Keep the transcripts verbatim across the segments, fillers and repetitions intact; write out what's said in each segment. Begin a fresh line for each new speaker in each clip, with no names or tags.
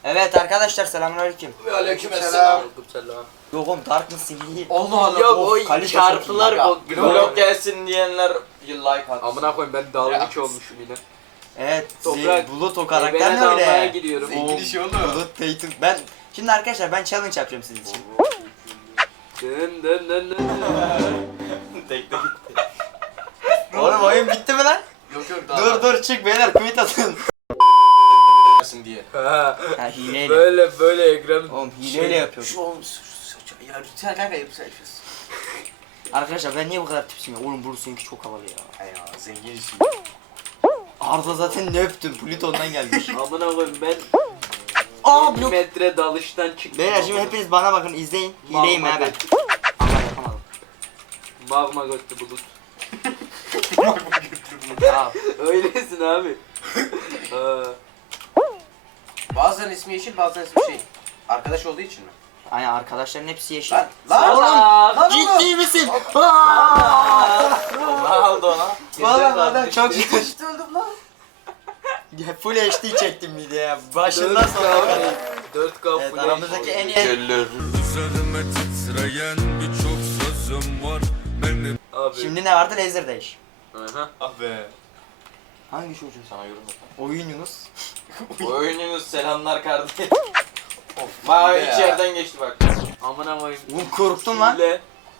Evet arkadaşlar selamünaleyküm.
Ve
aleykümselam.
Aleykümselam.
Yok oğlum Dark mısın?
Allah Allah.
Yok
Of,
o
kalite
çarpılar
çok iyi.
bok.
Vlog gelsin diyenler bir like atsın.
Amına koyayım ben dalgıç
Ya.
olmuşum yine.
Evet.
Toprak.
Bulut o
Ben
karakter ne
dalmaya
öyle?
gidiyorum.
Zengin işi oldu.
Bulut Peyton. Ben şimdi arkadaşlar ben challenge yapacağım sizin için.
Dın dın dın dın.
Tekte gitti.
Oğlum oyun bitti mi lan?
Yok yok daha.
Dur dur çık beyler quit atın.
Gelsin diye.
Ha,
Ha hileyle.
böyle böyle ekran.
Oğlum hileyle yapıyorum.
Şu oğlum şu ya lütfen kanka yapsana yapıyorsun.
Arkadaşlar ben niye bu kadar tipsiyim ya? Oğlum Bulut seninki çok havalı ya.
Ay ya zengin işi.
Arda zaten ne öptüm? Plüton'dan gelmiş.
Amına koyayım ben
Aa
bir
blok.
metre dalıştan çıktım.
Beyler şimdi hepiniz bana bakın izleyin. Hileyim
Magma
ha ben.
götü.
Ama yapamadım.
Magma götü bulut.
Ya.
Öylesin abi. Ha.
Bazen ismi yeşil bazen ismi şey. Arkadaş olduğu için mi?
Aynen arkadaşların hepsi yeşil.
Lan lan
Oğlum
Lan
ciddi misin? Aa!
ne oldu ona?
Vallahi adam çok ciddi.
İşte öldüm lan.
Ya full H D çektim videoya. Başından sonra.
dört K
Evet
full
aramızdaki en iyi.
Köllü.
Üzerime titreyen birçok sözüm var benim.
Abi.
Şimdi ne vardı? Laser Dash.
Aha.
Ah be.
Hangi çocuğun?
Sana yorum yap.
Oyun Yunus.
Oyununuz selamlar kardeşim. Of. Bak içeriden geçti bak.
Amına koyayım.
Oğlum korktum lan.
Hile.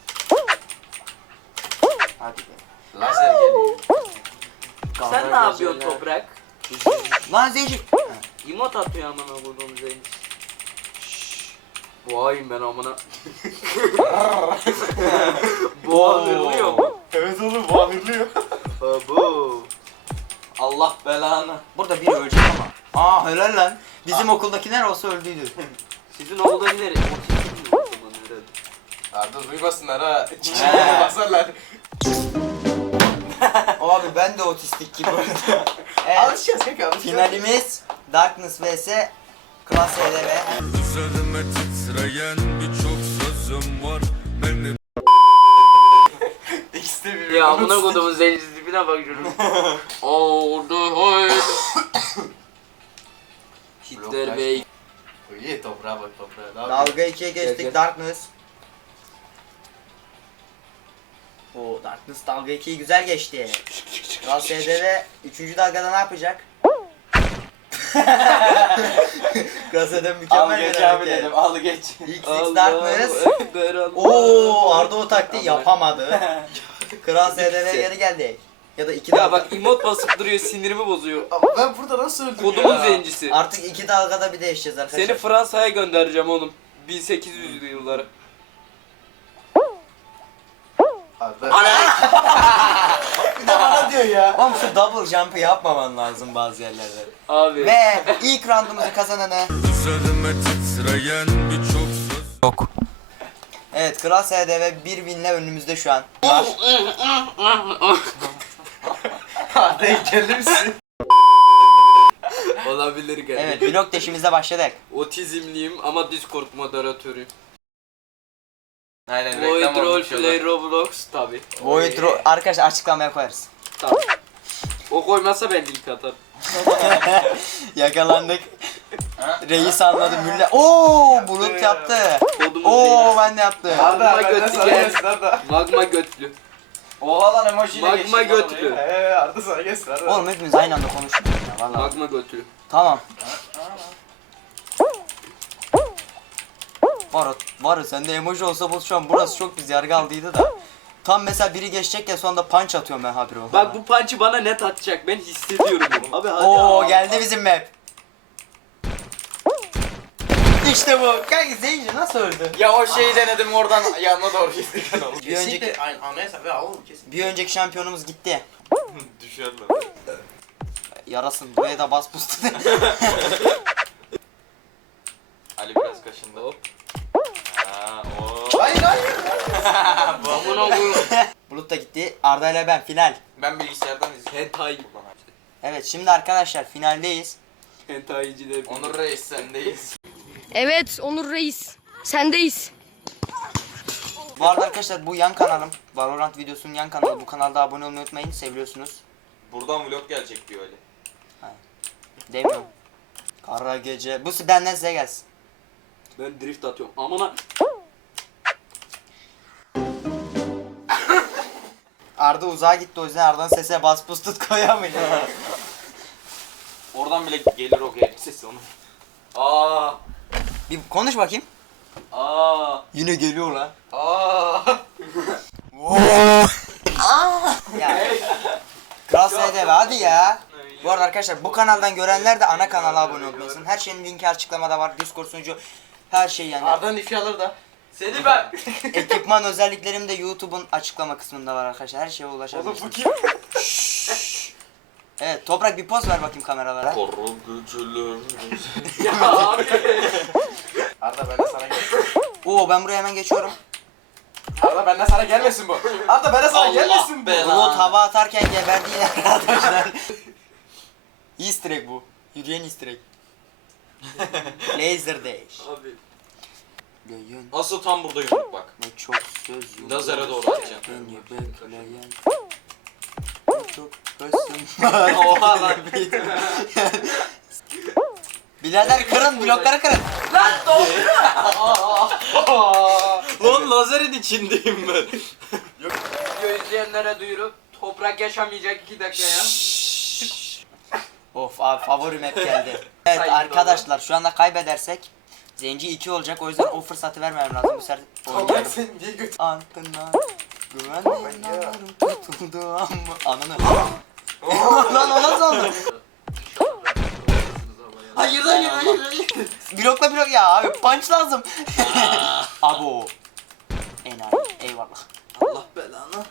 Hadi be.
Lazer geliyor.
Sen ne yapıyorsun toprak?
Lan Zenci.
İmot atıyor amına koyduğum Zeynep. Vay ben amına. Boğa hırlıyor mu?
Evet oğlum bu amirliyor.
Abo.
Allah belanı.
Burada biri ölecek ama. Aa helal lan. Bizim okuldakiler olsa öldüydü.
Sizin oğulda ileri. Otizm mi o zaman herhalde?
Arda duymasınlar ha.
He.
Çiçeğine basarlar.
Abi ben de otistik gibi öldüm. Evet.
Alışacağız kanka alışacağız.
Finalimiz Darkness vs Class E D V.
Üzerime titreyen birçok sözüm var benim.
İkisi de bir.
Ya amına koyduğum Zeynep tipine bak şunun. Oldu hoy. Hitler Bey.
İyi toprağa bak toprağa. Ne yapıyorsun?
Dalga ikiye
Gel,
geçtik
gel.
Darkness. O Darkness dalga ikiyi güzel geçti. Class E D V üçüncü dalgada ne yapacak? Class E D V
Al
mükemmel
geç
bir
abi
hareket.
dedim al geç.
X X
Allahu
Darkness.
Ekber, Allahu
Oo Arda o
Ekber.
taktiği yapamadı. Class E D V'ye geri geldik. Ya da iki
Ya
dalga.
bak emot basıp duruyor sinirimi bozuyor.
Ama ben burada nasıl öldüm
Kodumun
ya?
zencisi.
Artık iki dalgada bir değişeceğiz arkadaşlar.
Seni Fransa'ya göndereceğim oğlum. bin sekiz yüzlü yılları.
Arda. Bir de bana diyor ya.
Oğlum şu double jump'ı yapmaman lazım bazı yerlerde.
Abi.
Ve ilk roundumuzu kazananı.
Üzerime titreyen birçok söz yok.
Evet Class E D V bir winle önümüzde şu an. Var.
Arda engelli misin?
Olabilir galiba.
Evet blok deşimize başladık.
Otizmliyim ama Discord moderatörüyüm.
Aynen
Void
reklam olmuş
Roleplay
olur.
Roblox tabi.
Void Ro- arkadaşlar açıklamaya koyarız.
Tabi. O koymazsa ben link atarım.
Yakalandık.
Ha?
Reis anladı mülle. Oo bulut yaptı.
Kodumun
Oo
zencisi.
ben de yaptım.
Arda
Magma
ben de
götü
sana
gel.
gelsin Arda.
Magma götlü.
Oha lan emojiyle
Magma
geçtim lan
götlü.
orayı. Eee Arda sana gelsin Arda.
Oğlum hepimiz aynı anda konuşuyoruz ya vallahi.
Magma götlü.
Tamam. Var var sende emoji olsa bu şu an burası çok biz yargı aldıydı da. Tam mesela biri geçecek ya sonunda punch atıyorum ben haberi olmadan.
Bak bu punch'ı bana net atacak. Ben hissediyorum bunu. Abi hadi.
Oo
ya.
geldi bizim map. İşte bu. Kanka Zenci nasıl öldü?
Ya o şeyi denedim oradan yanına doğru gittik.
Bir önceki
Aynı anayasa ya oğlum kesin.
bir önceki şampiyonumuz gitti.
Düşer lan.
Yarasın buraya da bas boost.
Ali biraz kaşındı.
Hop.
Ha o.
Hayır hayır.
Amına koyayım.
Bulut da gitti. Arda ile ben final.
Ben bilgisayardan izliyorum.
Hentai.
Evet şimdi arkadaşlar finaldeyiz.
Hentai'ciler.
Onur Reis sendeyiz.
Evet Onur Reis. Sendeyiz.
Bu arada arkadaşlar bu yan kanalım. Valorant videosunun yan kanalı. Bu kanalda abone olmayı unutmayın. Seviyorsunuz.
Buradan vlog gelecek diyor öyle.
Demiyorum. Kara gece. Bu benden size gelsin.
Ben drift atıyorum. Amına.
Arda uzağa gitti, o yüzden Arda'nın sesine bas pus tut koyamıyor.
Oradan bile gelir o geri sesi onun. Aa.
Bir konuş bakayım.
Aa.
Yine geliyor lan.
Aa.
Ya. Kral S D V hadi ya. Bu arada arkadaşlar bu kanaldan görenler de ana kanala abone olmasın. Her şeyin linki açıklamada var. Discord sunucu her şey yani.
Arda'nın ifşa alır da. Seni ben.
Ekipman özelliklerim de YouTube'un açıklama kısmında var arkadaşlar. Her şeye
Oğlum bu
ulaşabilirsiniz.
kim?
Evet, Toprak bir poz ver bakayım kameralara.
Kara geceler.
Ya abi.
Arda benden sana gelmesin.
Oo, ben buraya hemen geçiyorum.
Arda benden sana gelmesin bu. Arda benden sana
Allah
gelmesin bu.
belanı.
Bulut hava atarken geberdi yine arkadaşlar. Easter egg bu. Yürüyen Easter egg. Laser Dash.
Abi.
Yayın
Asıl tam burada yumruk bak.
ne çok söz yok.
Lazere doğru atacaksın.
Beni bekleyen ne çok basın.
Oha lan.
Birader kırın, blokları kırın.
Lan lazerin içindeyim ben.
Video izleyenlere duyuru. Toprak yaşamayacak iki dakikaya.
Of abi favori map geldi. Evet
Saygı
arkadaşlar şu anda kaybedersek Zenci iki olacak, o yüzden o fırsatı vermem lazım bu sefer oynayalım.
sen niye götür?
Antına güvenmeyin ağrım tutuldu ama ananı. Lan o nasıl oldu? Hayır hayır hayır hayır. Blokla blok ya abi, punch lazım. Abo. Enayi eyvallah.
Allah belanı.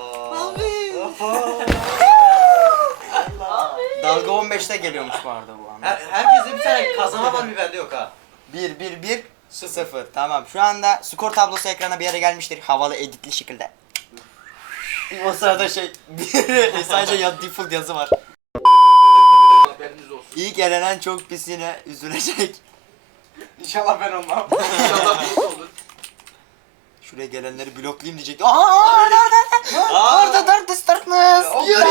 Dalga on beşte geliyormuş bu arada bu anda.
Her, herkeste bir tane kazanma var, bir bende yok ha.
bir bir bir sıfır. Tamam. Şu anda skor tablosu ekrana bir yere gelmiştir. Havalı editli şekilde. O sırada şey bir sadece ya default yazı var.
Haberiniz olsun.
İlk elenen çok pis yine üzülecek.
İnşallah ben olmam.
İnşallah bu olur.
Şuraya gelenleri bloklayayım diyecek. Aa orada orada. Orada darkness darkness.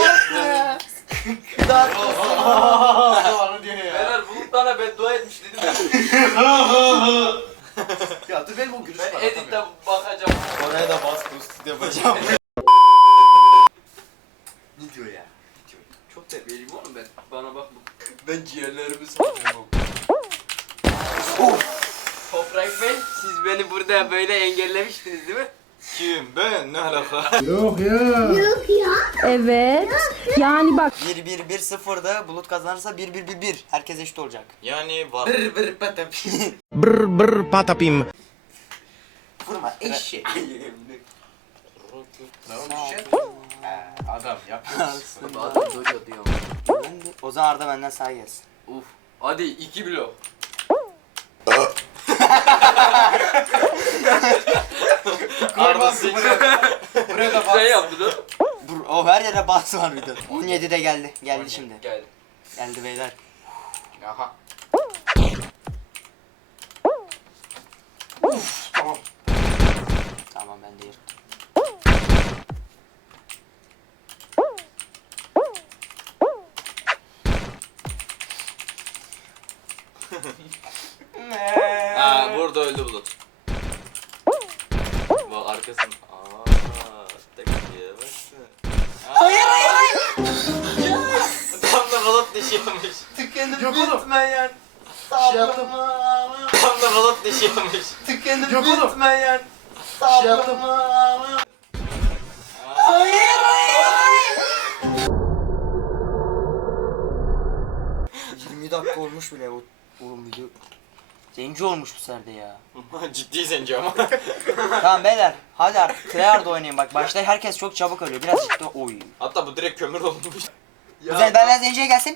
Darkness.
Doğru diyor ya.
Beyler Bulut bana beddua etmiş dedim ya.
Ya dur benim o gülüş
Ben
var.
editte bakacağım.
Oraya da bas boost yapacağım.
Ne diyor ya? Ne diyor?
Çok terbiyeliyim oğlum ben. Bana bak bu.
Ben ciğerlerimi satıyorum.
Toprak Bey, siz beni burada böyle engellemiştiniz değil mi?
Kim? Ben? Ne alaka?
Evet. Yani bak.
bir bir bir sıfırda Bulut kazanırsa bir bir bir bir. Herkes eşit olacak.
Yani var. Bır bır patap.
Brr brr patapim.
Vurma eşek. Ne olmuş ya? Adam yapıyorsun.
Abi adam dojo diyor.
O zaman Arda benden sağ gelsin.
Uf. Hadi iki blok.
Arda buraya. Buraya da bak.
Ne yaptı lan?
Dur, o her yere bas var bir de. on yedide geldi. Geldi şimdi.
Geldi.
Geldi beyler.
Aha.
Tamam. Tamam ben de yırttım.
Ha burada öldü Bulut. Bak arkasın. Aaa. Tekiye baksın. Hayır hayır hayır. Tam da Bulut düşüyormuş.
Tıkanıp
Yok oğlum.
bitmeyen
Şey yaptım. Tam da Bulut düşüyormuş.
Tıkanıp
Yok oğlum.
bitmeyen
Şey yaptım.
Hayır hayır. yirmi dakika olmuş bile o oğlum video. Zenci olmuş bu serde ya.
Ciddi zenci ama.
Tamam beyler hadi artık tryhard oynayın bak, başta herkes çok çabuk ölüyor, biraz ciddi oy.
Hatta bu direkt kömür olmuş.
Güzel, benden Zenci'ye gelsin.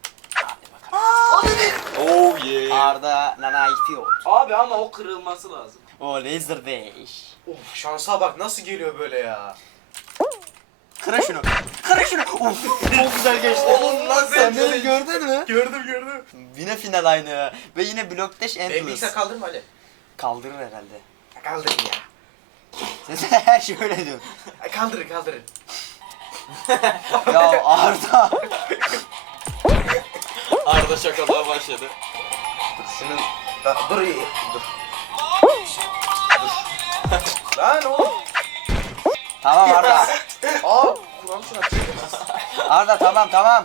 Oh yeah.
Arda Nana Ifiot.
Abi ama o kırılması lazım.
O laser dash.
Of şansa bak nasıl geliyor böyle ya.
Kıra şunu. Kıra şunu. Of çok güzel geçti.
Oğlum lan
Sen beni gördün mü?
Gördüm gördüm.
Yine final aynı. Ve yine block dash
Benim
endless.
bilgisayar kaldırma Ali.
Kaldırır herhalde.
Kaldırın ya.
Sen her şey öyle diyorsun.
Kaldırın kaldırın.
Ya Arda.
Arda Arda şakalığa başladı.
Dur şunu. Da, dur iyi. Dur. Dur. Lan oğlum.
Tamam Arda.
Aa kulağım çarptı.
Arda tamam tamam.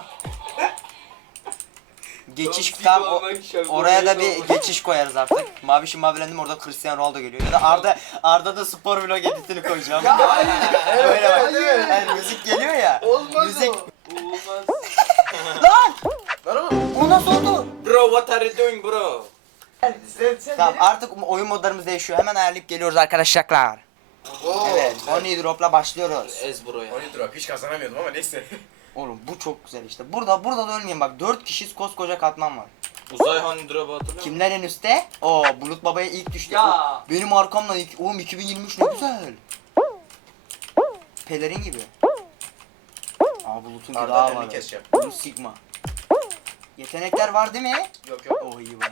Geçiş tam o- oraya da bir geçiş koyarız artık. Mavişim mavilendim orada Cristiano Ronaldo geliyor. Ya da Arda Arda da spor vlog editini koyacağım.
Ya hayır. Evet,
Öyle bak.
evet.
Yani müzik geliyor ya.
Olmaz
müzik.
o.
Olmaz.
Lan!
Lan oğlum.
O nasıl oldu?
Bro what are you doing bro?
Sen, sen
Tamam artık oyun modlarımız değişiyor. Hemen ayarlayıp geliyoruz arkadaşlar.
Oo,
Evet,
güzel.
Honey Drop'la başlıyoruz.
Ez bro ya.
on lira hiç kazanamıyordum ama neyse.
Oğlum bu çok güzel işte. Burada burada da ölmeyin bak. dört kişiyiz koskoca katman var.
Uzay hani drop'u hatırlıyor musun?
Kimler en üstte? Oo Bulut Baba'ya ilk düştü.
Ya.
O- Benim arkamdan ilk, oğlum iki bin yirmi üç ne güzel. Pelerin gibi. Aa Bulut'un
Arda
daha
önünü
var.
keseceğim.
Bulut Sigma. Yetenekler var değil mi?
Yok yok.
Oh iyi var.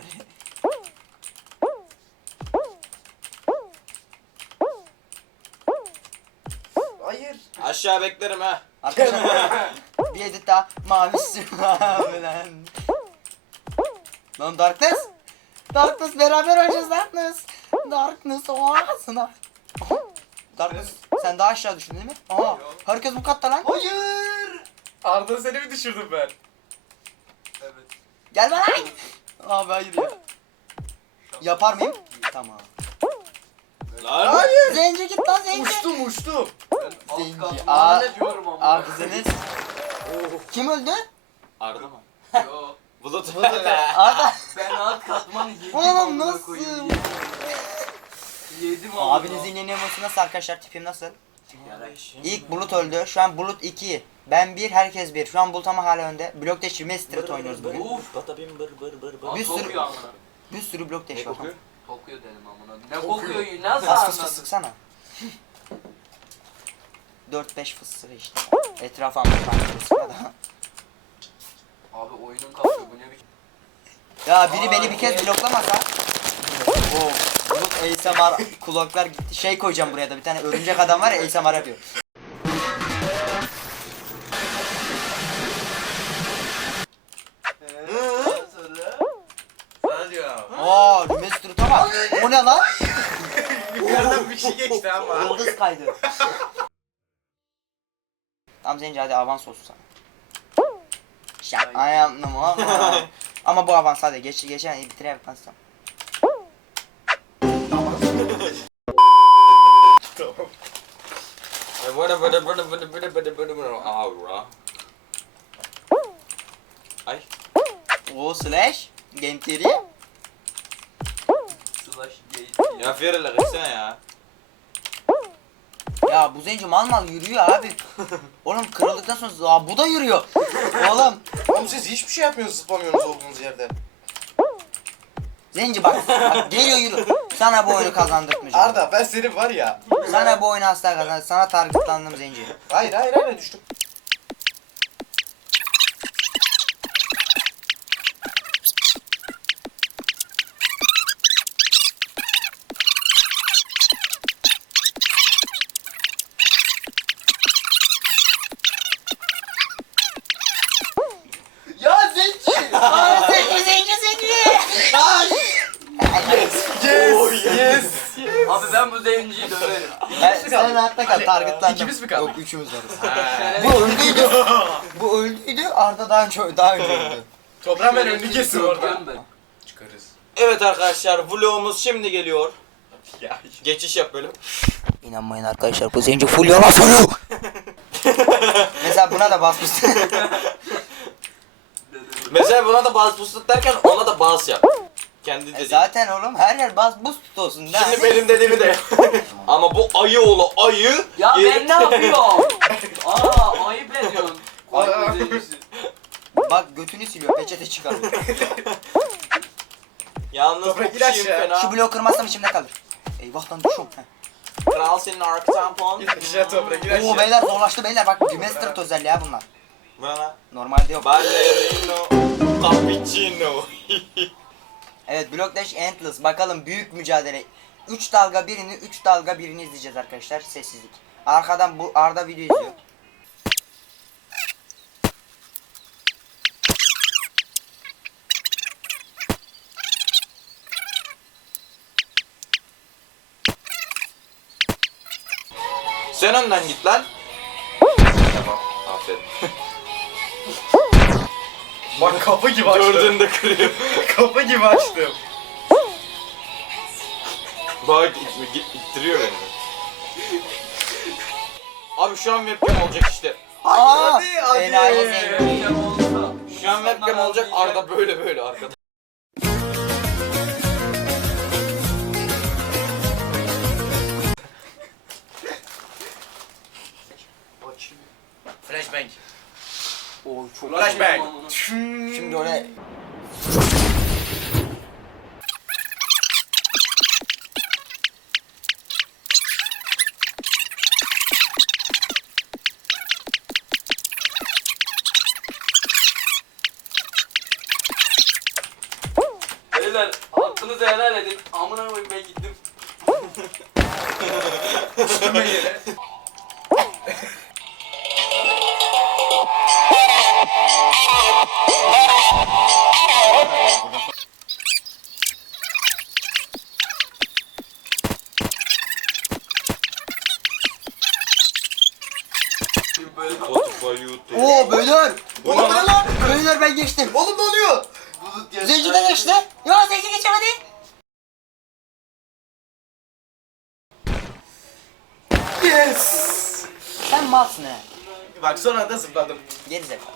Hayır.
Aşağı beklerim ha.
Arkadaşlar bir edit daha mavisi maviden. Lan Darkness. Darkness beraber oynayacağız Darkness. Darkness o ağzına. Darkness sen daha aşağı düştün değil mi? Aha herkes bu katta lan.
Hayır. Arda seni mi düşürdüm ben?
Evet.
Gel lan. Abi hayır ya. Yapar mıyım? Tamam.
Lan.
Hayır.
Zenci git lan zenci.
Uçtum uçtum.
Ben alt
Zenci.
katmanı
Aa,
ne diyorum ama.
Ağzınız. Kim öldü?
Arda mı?
Yo.
Bulut.
Arda.
Ben alt katmanı yedim.
Oğlum
amına
nasıl?
koyayım, Yedim, yedim amına.
Abinizin yeni emosu nasıl arkadaşlar? Tipim nasıl? İlk Bulut öldü. Şu an Bulut iki. Ben bir, herkes bir. Şu an Bulut ama hala önde. Block Dash ve Street oynuyoruz bugün.
Uf.
Batabim bır bır bır bır.
Lan
Bir sürü-
kokuyor amına.
Bir sürü Block Dash
Ne
var.
kokuyor?
Kokuyor dedim amına. Ne kokuyor? Nasıl
Fıs fıs fıs
anladın?
sıksana. dört beş fıs sıra işte. Etrafa anlatan sıra da.
Abi oyunun kalkıyor bu ne biçim?
Ya biri beni bir kez bloklamasa. Oo, Bulut A S M R kulaklar gitti. Şey koyacağım buraya da bir tane örümcek adam var ya A S M R yapıyor.
Sana diyorum.
Aa, Remastered'a bak. O ne lan?
Yukarıdan bir şey geçti ama.
Yıldız kaydı. Tamam Zenci hadi avans olsun sana. Şaka yaptım ama. Ama bu avans hadi geç geçen bitirelim pastam.
Tamam.
Bıdı bıdı bıdı bıdı bıdı bıdı bıdı bıdı. Aura. Ay.
O slash game theory.
Slash gate.
Ya Fiyer'le gitsene ya.
Ya bu zenci mal mal yürüyor abi. Oğlum kırıldıktan sonra aa, bu da yürüyor. Oğlum
Oğlum siz hiçbir şey yapmıyorsunuz zıplamıyorsunuz olduğunuz yerde.
zenci bak, bak geliyor yürü. Sana bu oyunu kazandırtmayacağım.
Arda ben senin var ya.
Sana bu oyunu asla kazandır. Sana targetlandım zenci.
Hayır hayır hayır düştüm.
Ya zenci!
Aa, zenci zenci zenci.
Yes yes.
Abi ben bu zenciyi döverim.
Ben,
mi
sen
kaldı?
rahatta kal, targetlandım.
İkimiz mi kaldık?
Yok üçümüz varız.
Şeref-
Bu öldüydü. Bu öldüydü. Arda daha önce daha önce öldü.
Toprağın ben önünü
Şerefsiz
kesin orada.
korkuyorum ben.
Çıkarız.
Evet arkadaşlar vlogumuz şimdi geliyor.
Ya.
Geçiş yap böyle.
İnanmayın arkadaşlar bu zenci full yalan söylüyor. Mesela buna da basmışsın.
Mesela buna da baz puslat derken ona da baz yap. Kendi
E
dediğin.
zaten oğlum her yer bas buz tut olsun.
Şimdi
Yani.
benim dediğimi de yap. Ama bu ayı oğlu ayı.
Ya
Ye-
ben ne yapıyorum? Aa ayıp ediyorsun.
Aa.
Korku zencisi.
Bak götünü siliyor peçete çıkarıyor.
Yalnız
Toprak,
bu
in
kişiyim
aşağı.
fena.
Şu bloğu kırmazsam içimde kalır. Eyvah lan düşüyorum. Heh.
Kral senin arka tampon.
Gir aşağı toprak gir
Oo
aşağı.
beyler zorlaştı beyler bak remastered özelliği ha bunlar.
Bana.
Normalde yok.
Ballerino. Cappuccino.
Evet Block Dash Endless bakalım büyük mücadele. üç dalga birini üç dalga birini izleyeceğiz arkadaşlar sessizlik. Arkadan bu Arda video izliyor.
Sen önden git lan. Tamam. Aferin.
Bak kapı gibi açtım.
Dördünü de kırıyor.
Kapı gibi açtım.
Bak it, it, ittiriyor beni. Abi şu an webcam olacak işte.
Aa,
hadi, hadi.
enayi zengin.
Şu an webcam olacak Arda böyle böyle arkada.
Flashbang.
Oo, çok
Flashbang.
Şimdi oraya
Beyler hakkınızı helal edin. Amına koyayım ben gittim.
Üstüme yere.
Böyle
Spotify, YouTube.
Oo beyler.
Bu
Oğlum
ne
ne
lan?
lan? Beyler ben geçtim.
Oğlum ne oluyor?
Zenci de geçti. Ya Zenci geçemedi.
Yes.
Sen malsın he.
Bak sonra da zıpladım.
Geri zekalı.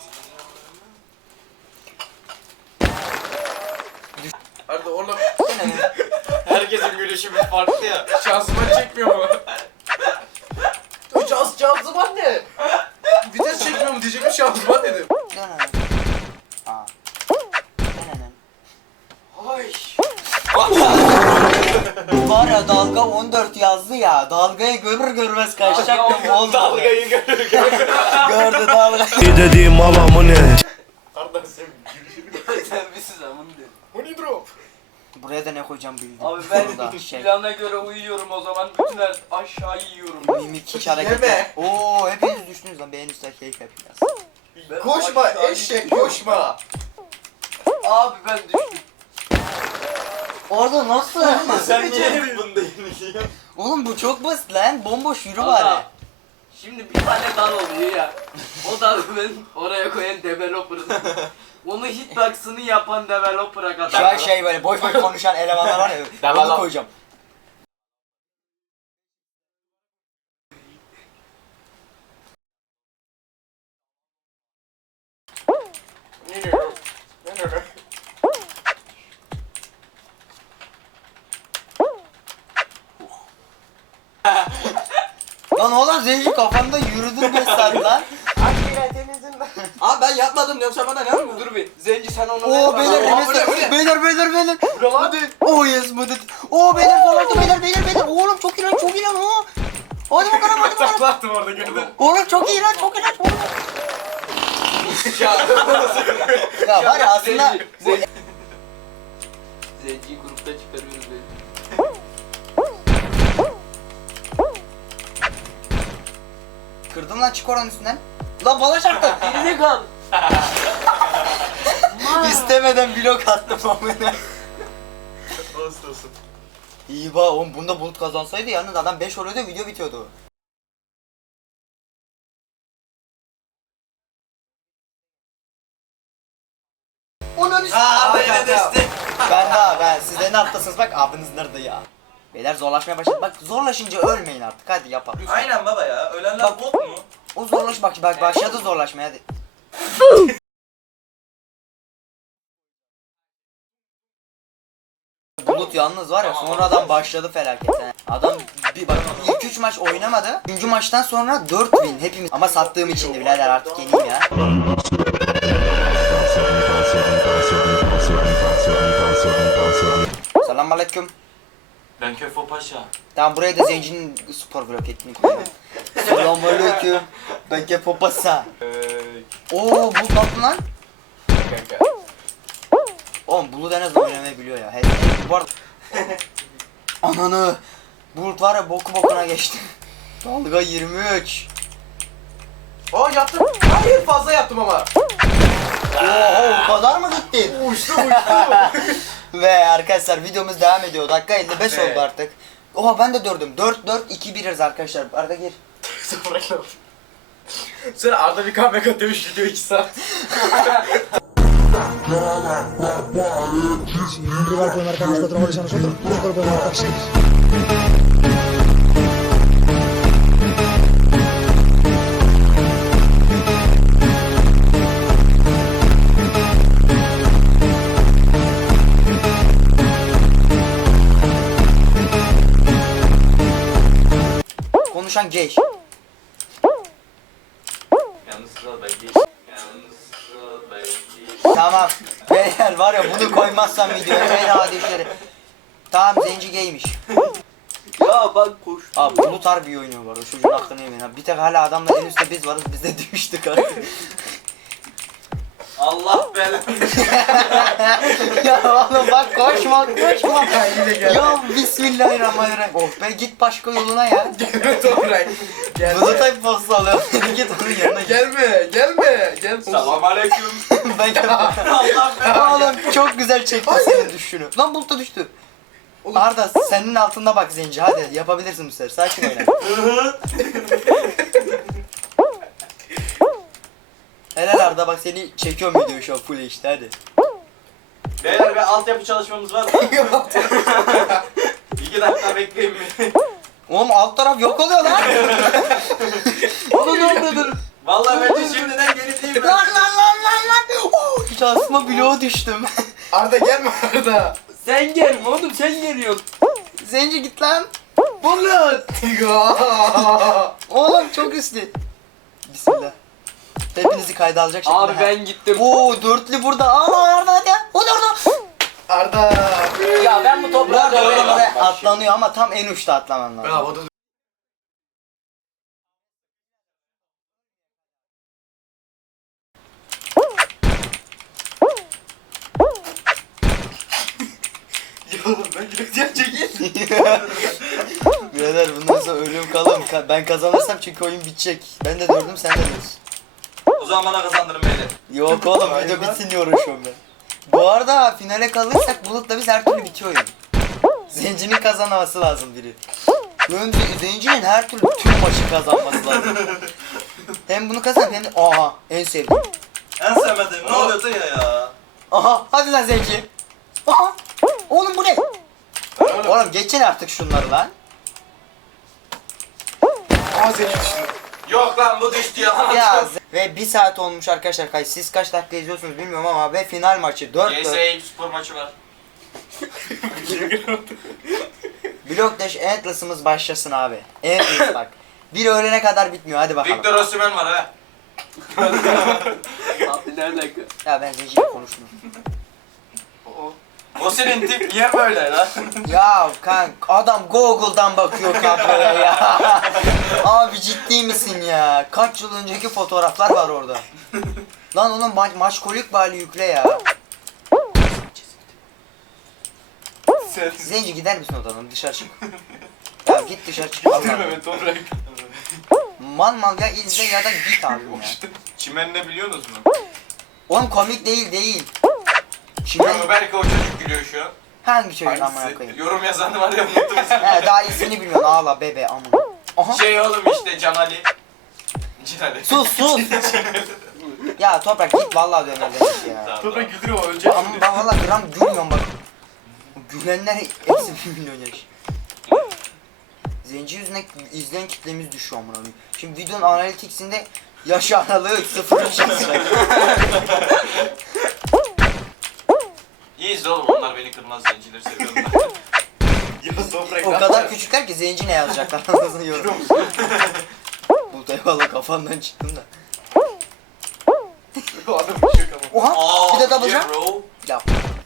Arda oğlum
Herkesin gülüşü bir farklı ya.
şansıma çekmiyor mu? Şans şansım anne. Vites çekmiyor mu diyecektim şansıma dedim.
Dön hemen. Aa. Dön hemen.
Ay.
Var ya dalga on dört yazdı ya. Dalgayı görür görmez kaçacaktım. Oldu.
Dalgayı görür görür.
Gördü dalga.
dediğim alamı ne?
Arda sen gülüşünü.
sen birsiz amın diyor.
Honey drop.
Buraya da ne koyacağım bildim.
Abi ben
Burada şey.
plana göre uyuyorum o zaman bütün her aşağı yiyorum.
Mimik hiç hareketler.
Yeme.
Oo hepiniz düştünüz lan. Beğen üstte keyif yapacağız.
Ben
Koşma
aşağı
eşek
yiyorum.
koşma.
Abi ben düştüm.
Orada nasıl?
Sen niye hep bunda yeniliyorsun?
Oğlum bu çok basit lan. Bomboş yürü
Allah.
bari.
Şimdi bir tane dal oluyor ya. O dalı ben oraya koyan developer'ın. Onu hitbox'ını yapan developer'a kadar.
Şu an şey böyle boş boş konuşan elemanlar var ya. Onu
Develop.
koyacağım.
Ne diyorum? Ne diyorum?
Lan oğlum Zenci kafanda yürüdün beş saat lan.
Abi ben yapmadım diyorum sen bana ne yapıyorsun?
Dur bir. Zenci sen onu
Oo
ver
beyler
bana.
Enes'e. Beyler beyler beyler.
Hadi.
Oo yes mıdıt. Oo beyler falan beyler beyler beyler. Oğlum çok iyi lan çok iyi lan o. Hadi bakalım hadi bakalım.
Taklattım orada gördün.
Oğlum çok iyi lan çok iyi lan. Oğlum. Ya var ya aslında
Zenci. Zenci. Zenciyi grupta çıkarıyoruz beni.
kırdım lan çık oranın üstünden. Lan bana çarptı.
Gerizekalı.
İstemeden blok attım amına.
Olsun olsun.
İyi ba oğlum bunda bulut kazansaydı yalnız adam beş oluyordu video bitiyordu. Onun
Aa böyle düştü.
Ben daha ben siz de ne yaptasınız bak abiniz nerede ya? Beyler zorlaşmaya başladı. Bak zorlaşınca ölmeyin artık hadi yapalım.
Aynen baba ya. Ölenler
Bak-
bot mu?
O zorlaş bak bak başladı zorlaşmaya hadi. Bulut yalnız var ya sonradan başladı felaket. he. Adam bir bak ilk üç maç oynamadı. Üçüncü maçtan sonra dört win hepimiz. Ama sattığım için de birader artık yeniyim ya. Selamünaleyküm.
Ben Köfo Paşa.
Tamam buraya da Zenci'nin spor blok ettiğini koyalım. Selamünaleyküm. Ben Kepo Pasa.
Eee...
Oo Bulut ne yaptın lan?
Kanka.
Oğlum Bulut en azından oynamayı biliyor ya. Hey, hey, bu arada... Ananı. Bulut var ya boku bokuna geçti. Dalga yirmi üç.
Aa yaptım. Hayır fazla yaptım ama.
Oho o kadar mı gitti?
Uçtu uçtu.
Ve arkadaşlar videomuz devam ediyor. Dakika elli beş
Evet.
oldu artık. Oha ben de dördüm. dört dört iki biriz arkadaşlar. Arada gir.
Toprakla. Sonra Arda bir kahve dövüş video iki saat.
Rival puede marcar nuestro goles a nosotros, nosotros podemos marcar seis.
Konuşan gay.
Yalnız sıra ben geç. Yalnız sıra ben geç.
Tamam. Beyler var ya bunu koymazsam videoya en adi işleri. Tamam zenci gaymiş.
Ya bak koş.
Abi Bulut harbi iyi oynuyor var. O çocuğun hakkını yemeyin abi. Bir tek hala adamla en üstte biz varız. Biz de düştük artık.
Allah belanı.
Ya oğlum bak koşma koşma.
Yine geldi.
Ya bismillahirrahmanirrahim. Oh be git başka yoluna ya.
Gelme Toprak. Gelme.
Bulut'a bir posta alıyor. Git onun yanına git.
Gelme, gelme. Gel.
Selam aleyküm.
Ben geldim.
Allah belanı.
Oğlum çok güzel çekti senin düşüşünü. Lan Bulut'a düştü.
Oğlum.
Arda senin altında bak zenci hadi yapabilirsin bu sefer sakin oyna. Helal Arda bak seni çekiyorum video şu an full işte hadi.
Beyler bir altyapı çalışmamız var mı? İki dakika bekleyin mi?
Oğlum alt taraf yok oluyor lan. Oğlum ne oldu?
Vallahi bence şimdiden gelip değil mi?
Lan lan lan lan lan. Oh, şansıma bloğa düştüm.
Arda gelme Arda.
Sen gelme oğlum sen geliyorsun.
Zenci git lan.
Bulut.
Oğlum çok üstü. Bismillah. Hepinizi kayda alacak şekilde.
Abi
ha.
ben gittim.
Oo dörtlü burada. Aa Arda hadi. O da orada.
Arda.
Ya ben bu
Bu
toprağa
arada öyle
koyamam.
oraya atlanıyor ama tam en uçta atlaman lazım.
Bravo. Ya oğlum ben gülüyorum çekil.
Birader bundan sonra ölüm kalım. Ka- Ben kazanırsam çünkü oyun bitecek. Ben de dördüm sen de dördüsün.
O zaman bana kazandırın beyler.
Yok oğlum video bitsin diye uğraşıyorum ben. Bu arada finale kalırsak Bulut'la biz her türlü bitiyor oyun. Zencinin kazanması lazım biri. Önce Zencinin her türlü tüm maçı kazanması lazım. Hem bunu kazan hem de aha en sevdiğim.
En sevmediğim ne oluyordu ya ya?
Aha hadi lan Zenci. Aha oğlum bu ne? Oğlum geçin artık şunları lan.
Aa seni düştü.
Yok lan bu düştü ya.
Ya ze- ve bir saat olmuş arkadaşlar. Kay siz kaç dakika izliyorsunuz bilmiyorum ama ve final maçı dört
C
dört.
S A spor maçı var.
Blok Dash Endless'ımız başlasın abi. Endless bak. Bir öğlene kadar bitmiyor hadi bakalım.
Victor Osimhen var ha.
Abi ne alaka?
Ya ben Zenci'yle konuşmuyorum.
O senin tip niye böyle lan?
Ya kank adam Google'dan bakıyor kadroya ya. Abi ciddi misin ya? Kaç yıl önceki fotoğraflar var orada. Lan onun ma maç kolik bari yükle ya.
Sen.
Zenci gider misin odadan dışarı çık. Ya git dışarı çık. Allah
Bitirme
Allah.
ben Toprak.
Mal mal ya izle ya da git abim ya.
Çimen ne biliyorsunuz mu?
Oğlum komik değil değil. Şimdi
Yok belki o çocuk gülüyor şu an.
hangi çocuk amına
Hangisi?
koyayım?
Yorum yazanı var ya unuttum ismini.
He daha iyisini bilmiyorsun ağla bebe amına. Aha.
Şey oğlum işte Can Ali. Can Ali.
Sus sus. Ya Toprak git vallahi döner demek ya.
Tamam,
Toprak güldürüyor ama ölecek
Ama
şimdi.
ben valla gram gülmüyorum bak. Gülenler hepsi bir milyon yaş. Zenci yüzüne izleyen kitlemiz düşüyor amına koyayım. Şimdi videonun analytics'inde yaş aralığı sıfır yazacak.
İyiyiz oğlum onlar beni kırmaz zencileri seviyorum ben.
Ya Toprak.
O kadar küçükler ki zenci ne yazacaklar anasını yorum. Bu da eyvallah kafandan çıktın da.
O adam bir şey yok ama.
Oha bir de double
yeah,
jump.
bro.
Yap.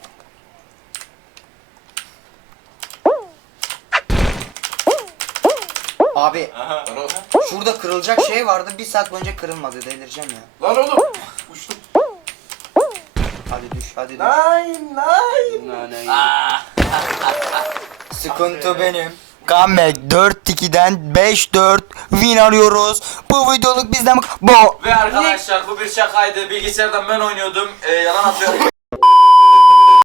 Abi
Aha.
şurada kırılacak şey vardı bir saat boyunca kırılmadı delireceğim ya.
Lan oğlum. Uçtum.
Hadi düş hadi düş.
Nine nine.
Nane.
Sıkıntı benim. Comeback dört ikiden beş dört win arıyoruz. Bu videoluk bizden bu.
Ve arkadaşlar bu bir şakaydı. Bilgisayardan ben oynuyordum. Ee, yalan atıyorum.